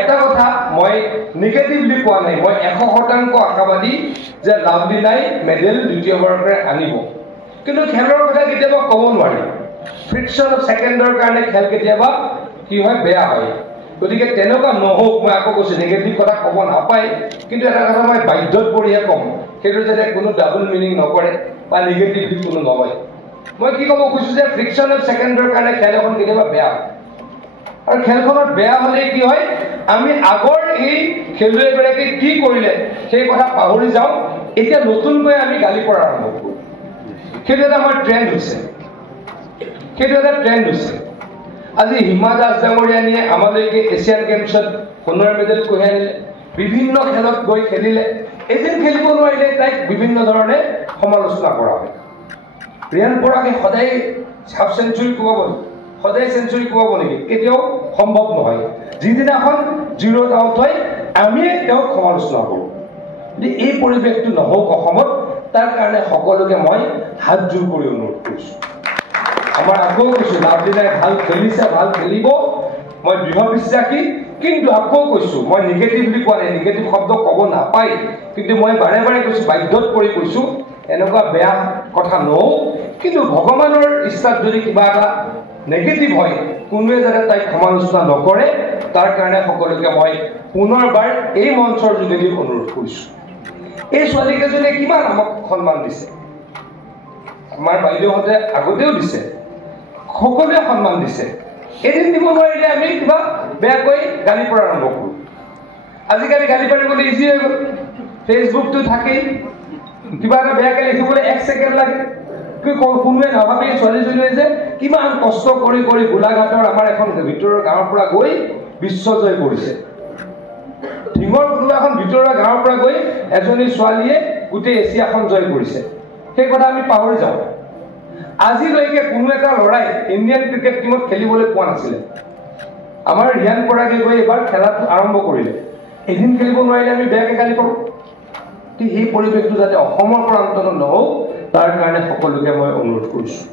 এটা কথা মই নিগেটিভলি কোৱা নাই, মই 100% আশাবাদী যে লাভলীনাই মেডেল দ্বিতীয়বাৰৰ পৰা আনিব। কিন্তু খেলৰ কথা কেতিয়াবা ক'ব নোৱাৰি। ফ্ৰিকশ্যন অফ ছেকেণ্ডৰ কাৰণে খেল কেতিয়াবা কি হয়, বেয়া হয়। গতিকে তেনেকুৱা নহওক, মই আকৌ কৈছোঁ নিগেটিভ কথা ক'ব নাপায়, কিন্তু এটা কথা মই বাধ্যত পৰিহে ক'ম, সেইটো যাতে কোনো ডাবল মিনিং নকৰে বা নিগেটিভলি কোনো নলয়। মই কি ক'ব খুজিছোঁ যে ফ্ৰিকশ্যন অফ ছেকেণ্ডৰ কাৰণে খেল এখন কেতিয়াবা বেয়া হয়। আৰু খেলখনত বেয়া হ'লে কি হয়, আমি আগৰ এই খেলুৱৈগৰাকী কি কৰিলে সেই কথা পাহৰি যাওঁ, এতিয়া নতুনকৈ আমি গালি পৰা আৰম্ভ কৰোঁ। সেইটো এটা আমাৰ ট্ৰেণ্ড হৈছে, সেইটো এটা ট্ৰেণ্ড হৈছে। আজি হিমা দাস ডাঙৰীয়ানীয়ে আমালৈকে এছিয়ান গেমছত সোণৰ মেডেল কঢ়িয়াই আনিলে, বিভিন্ন খেলত গৈ খেলিলে, এদিন খেলিব নোৱাৰিলে তাইক বিভিন্ন ধৰণে সমালোচনা কৰা হয়। ৰিয়ান পৰাগে সদায় হাফ চেঞ্চুৰী কোবাব, সদায় চেঞ্চুৰী কোবাব নেকি? কেতিয়াও সম্ভৱ নহয়। যিদিনাখন 0 আউট হয় আমিয়ে তেওঁক সমালোচনা কৰোঁ। কিন্তু এই পৰিৱেশটো নহওক অসমত, তাৰ কাৰণে সকলোকে মই হাত জোৰ কৰি অনুৰোধ কৰিছোঁ। আমাৰ আকৌ কৈছোঁ লাভলীনাই ভাল খেলিছে, ভাল খেলিব, মই দৃঢ় বিশ্বাসী। কিন্তু আকৌ কৈছোঁ, মই নিগেটিভলি কোৱা নাই, নিগেটিভ শব্দ ক'ব নাপায়, কিন্তু মই বাৰে বাৰে কৈছোঁ, বাধ্যত পৰি কৈছোঁ, এনেকুৱা বেয়া কথা নহওক। কিন্তু ভগৱানৰ ইচ্ছাত যদি কিবা এটা নেগেটিভ হয়, কোনোৱে যাতে তাইক সমালোচনা নকৰে, তাৰ কাৰণে সকলোকে মই পুনৰবাৰ এই মঞ্চৰ যোগেদি অনুৰোধ কৰিছোঁ। এই ছোৱালীকেইজনীয়ে কিমান আমাক সন্মান দিছে, আমাৰ বাইদেউহঁতে আগতেও দিছে, সকলোৱে সন্মান দিছে। এদিন দিব নোৱাৰিলে আমি কিবা বেয়াকৈ গালি পৰা আৰম্ভ কৰোঁ। আজিকালি গালি পাৰিবলৈ ইজি হৈ গ'ল, ফেচবুকটো থাকেই, কিবা এটা বেয়াকৈ লিখিবলৈ 1 ছেকেণ্ড লাগে। কোনোৱে নাভাবে ছোৱালীজনীয়ে যে কিমান কষ্ট কৰি কৰি গোলাঘাটৰ আমাৰ এখন ভিতৰৰ গাঁৱৰ পৰা গৈ বিশ্বজয় কৰিছে। ঢিঙৰ কোনোবা এখন ভিতৰুৱা গাঁৱৰ পৰা গৈ এজনী ছোৱালীয়ে গোটেই এছিয়াখন জয় কৰিছে, সেই কথা আমি পাহৰি যাওঁ। আজিলৈকে কোনো এটা ল'ৰাই ইণ্ডিয়ান ক্ৰিকেট টীমত খেলিবলৈ পোৱা নাছিলে। আমাৰ ৰিয়ান পৰাগে গৈ এবাৰ খেলাটো আৰম্ভ কৰিলে, এদিন খেলিব নোৱাৰিলে আমি বেয়াকৈ গালি পাৰোঁ। সেই পৰিৱেশটো যাতে অসমৰ পৰা অন্তত নহওক, তাৰ কাৰণে সকলোকে মই অনুৰোধ কৰিছোঁ।